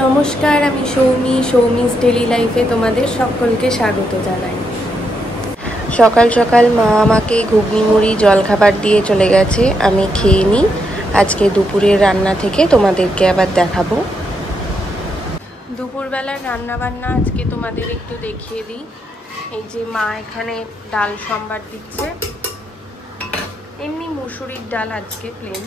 নমস্কার, আমি সৌমিস ডেলি লাইফে তোমাদের সকলকে স্বাগত জানাই। সকাল সকাল মা আমাকে ঘুগনি মুড়ি জলখাবার দিয়ে চলে গেছে, আমি খেয়ে নিই। আজকে দুপুরের রান্না থেকে তোমাদেরকে আবার দেখাবো। দুপুরবেলার রান্না বান্না আজকে তোমাদের একটু দেখিয়ে দিই। এই যে মা এখানে ডাল সম্বার দিচ্ছে, এমনি মুসুরির ডাল, আজকে প্লেন।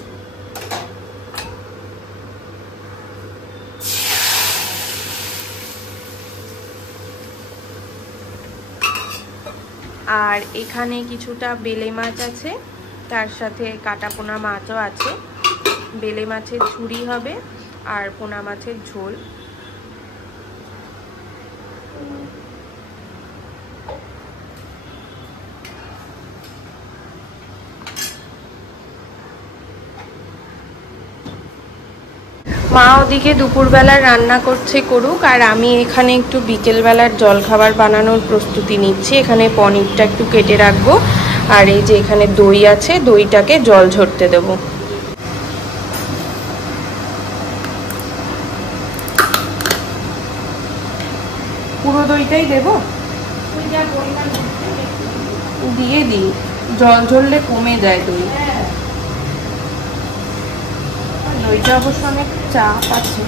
আর এখানে কিছুটা বেলে মাছ আছে, তার সাথে কাটা পোনা মাছও আছে। বেলে মাছের ঝুরি হবে আর পোনা মাছের ঝোল। মা ওদিকে দুপুরবেলার রান্না করছে, করুক, আর আমি এখানে একটু বিকেলবেলার জলখাবার বানানোর প্রস্তুতি নিচ্ছি। এখানে পনিরটা একটু কেটে রাখবো, আর এই যে এখানে দই আছে, দইটাকে জল ঝরতে দেবো। পুরো দইটাই দেবো, দিয়ে দিই, জল ঝরলে কমে যায় দই। দইটা অবশ্য অনেক চাপ আছে,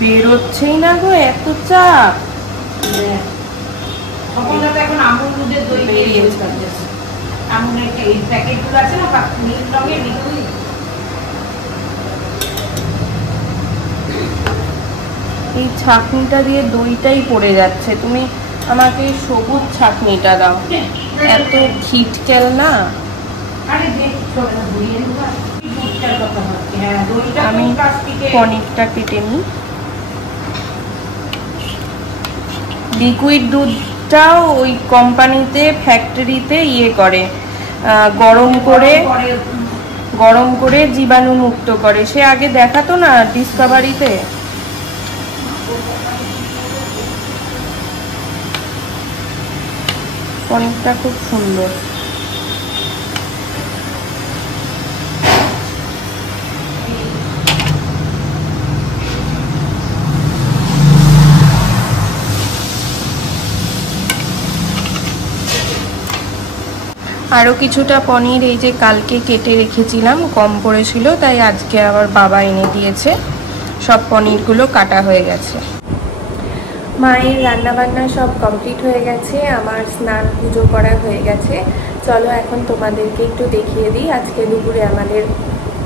বেরোচ্ছেই না গো, এত চাপ। এখন আমুল দুধের দই বেরিয়েছে, আমুলের এই প্যাকেটগুলো আছে না, নীল রঙের লিকুইড। এই ছাঁকনিটা দিয়ে দইটাই পড়ে যাচ্ছে, তুমি আমাকে সবুজ ছাঁকনিটা দাও, এত খিটকেল না। আমি পনিরটা কেটে নিই। লিকুইড দুধটাও ওই কোম্পানিতে, ফ্যাক্টরিতে করে, গরম করে জীবাণু মুক্ত করে। সে আগে দেখাতো না ডিসকভারিতে। পনিরটা খুব সুন্দর। আরও কিছুটা পনির এই যে কালকে কেটে রেখেছিলাম, কম পড়েছিল, তাই আজকে আবার বাবা এনে দিয়েছে। সব পনিরগুলো কাটা হয়ে গেছে। মায়ের রান্নাবান্না সব কমপ্লিট হয়ে গেছে, আমার স্নান পুজো করা হয়ে গেছে। চলো এখন তোমাদেরকে একটু দেখিয়ে দিই আজকে দুপুরে আমাদের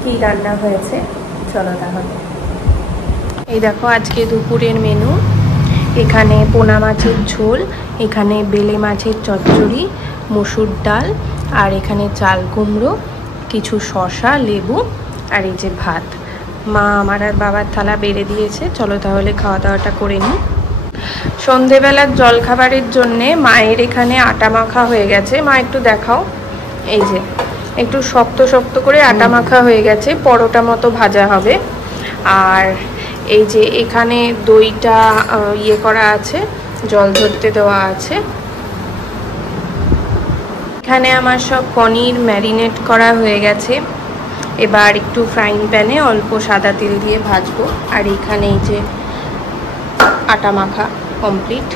কি রান্না হয়েছে। চলো তাহলে। এই দেখো আজকে দুপুরের মেনু। এখানে পোনা মাছের ঝোল, এখানে বেলে মাছের চচ্চড়ি, মসুর ডাল, আর এখানে চাল কুমড়ো, কিছু শসা, লেবু, আর এই যে ভাত। মা আমার আর বাবার থালা বেড়ে দিয়েছে। চলো তাহলে খাওয়া দাওয়াটা করে নিই। সন্ধেবেলার জলখাবারের জন্যে মায়ের এখানে আটা মাখা হয়ে গেছে। মা একটু দেখাও, এই যে একটু শক্ত শক্ত করে আটা মাখা হয়ে গেছে, পরোটা মতো ভাজা হবে। আর এই যে এখানে দইটা করা আছে, জল ধরতে দেওয়া আছে। এখানে আমার সব পনির ম্যারিনেট করা হয়ে গেছে। এবার একটু ফ্রাইং প্যানে অল্প সাদা তেল দিয়ে ভাজবো। আর এখানে এই যে আটা মাখা কমপ্লিট।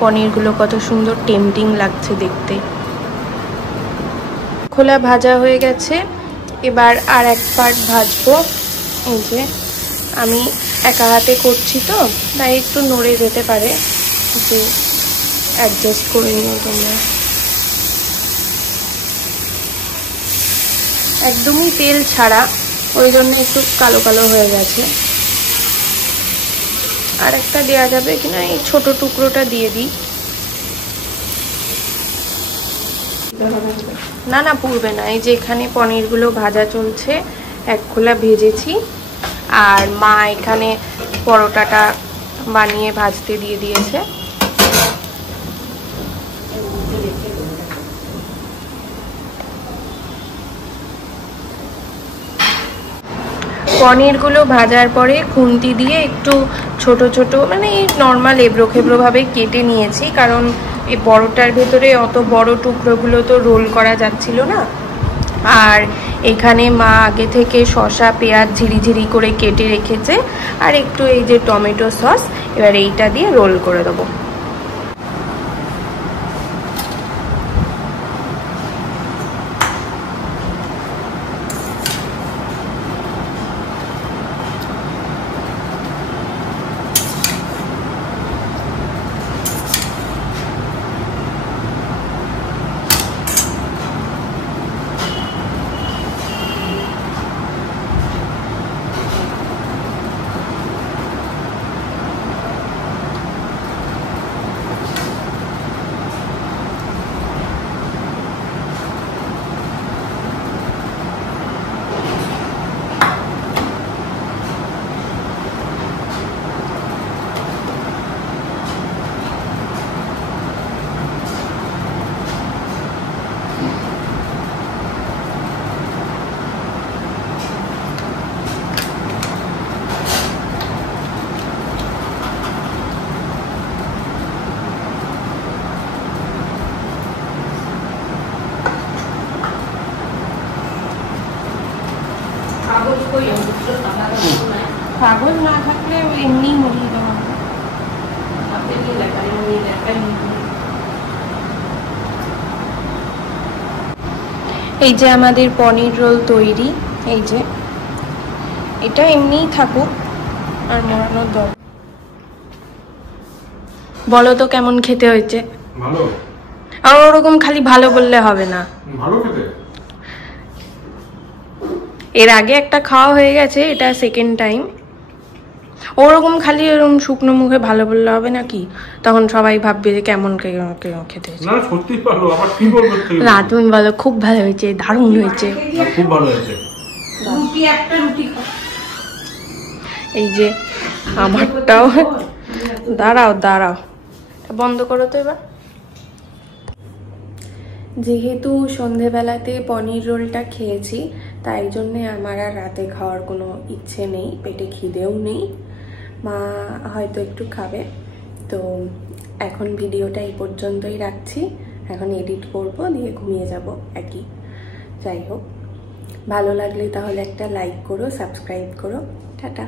পনিরগুলো কত সুন্দর টেম্পটিং লাগছে দেখতে। খোলা ভাজা হয়ে গেছে, এবার আর এক পার্ট ভাজবো। এই যে আমি একা হাতে করছি তো, তাই একটু নড়ে যেতে পারে, যে অ্যাডজাস্ট করে নিও তোমরা। একদমই তেল ছাড়া, ওই জন্য একটু কালো কালো হয়ে গেছে। আর একটা দেওয়া যাবে কিনা, এই ছোট টুকরোটা দিয়ে দিই। না না, পুড়বে না। এই যে এখানে পনিরগুলো ভাজা চলছে, এক খোলা ভেজেছি। আর মা এখানে পরোটাটা বানিয়ে ভাজতে দিয়ে দিয়েছে। পনিরগুলো ভাজার পরে খুন্তি দিয়ে একটু ছোট ছোট, মানে এই নর্মাল এবড়ো খেবড়োভাবে কেটে নিয়েছি, কারণ এই বড়টার ভেতরে অত বড় টুকরোগুলো তো রোল করা যাচ্ছিল না, আর এখানে মা আগে থেকে শসা পেঁয়াজ ঝিরিঝিরি করে কেটে রেখেছে, আর একটু এই যে টমেটো সস, এবার এইটা দিয়ে রোল করে দেবো। কাগজ না থাকলে এমনি মরিয়ে দেওয়া হবে। এই যে আমাদের পনির রোল তৈরি। এই যে এটা এমনিই থাকুক, আর মোড়ানোর দরকার। বলো তো কেমন খেতে হয়েছে? ভালো। আর ওরকম খালি ভালো বললে হবে না। ভালো খেতে। এর আগে একটা খাওয়া হয়ে গেছে, এটা সেকেন্ড টাইম। ওরকম খালি এরকম শুকনো মুখে ভালো বললে হবে নাকি? তখন সবাই ভাববে যে কেমন খেতে হয়েছে। না সত্যি ভালো, আবার কি বলবো? না তুমি বলো খুব ভালো হয়েছে, দারুণ হয়েছে। খুব ভালো হয়েছে। রুটি একটা রুটি খাও। এই যে আমারটাও। দাঁড়াও দাঁড়াও, বন্ধ করো তো এবার। যেহেতু সন্ধেবেলাতে পনির রোলটা খেয়েছি, তাই জন্যে আমার আর রাতে খাওয়ার কোনো ইচ্ছে নেই, পেটে খিদেও নেই। মা হয়তো একটু খাবে। তো এখন ভিডিওটা এই পর্যন্তই রাখছি। এখন এডিট করবো, দিয়ে ঘুমিয়ে যাব একই। যাই হোক, ভালো লাগলে তাহলে একটা লাইক করো, সাবস্ক্রাইব করো। টাটা।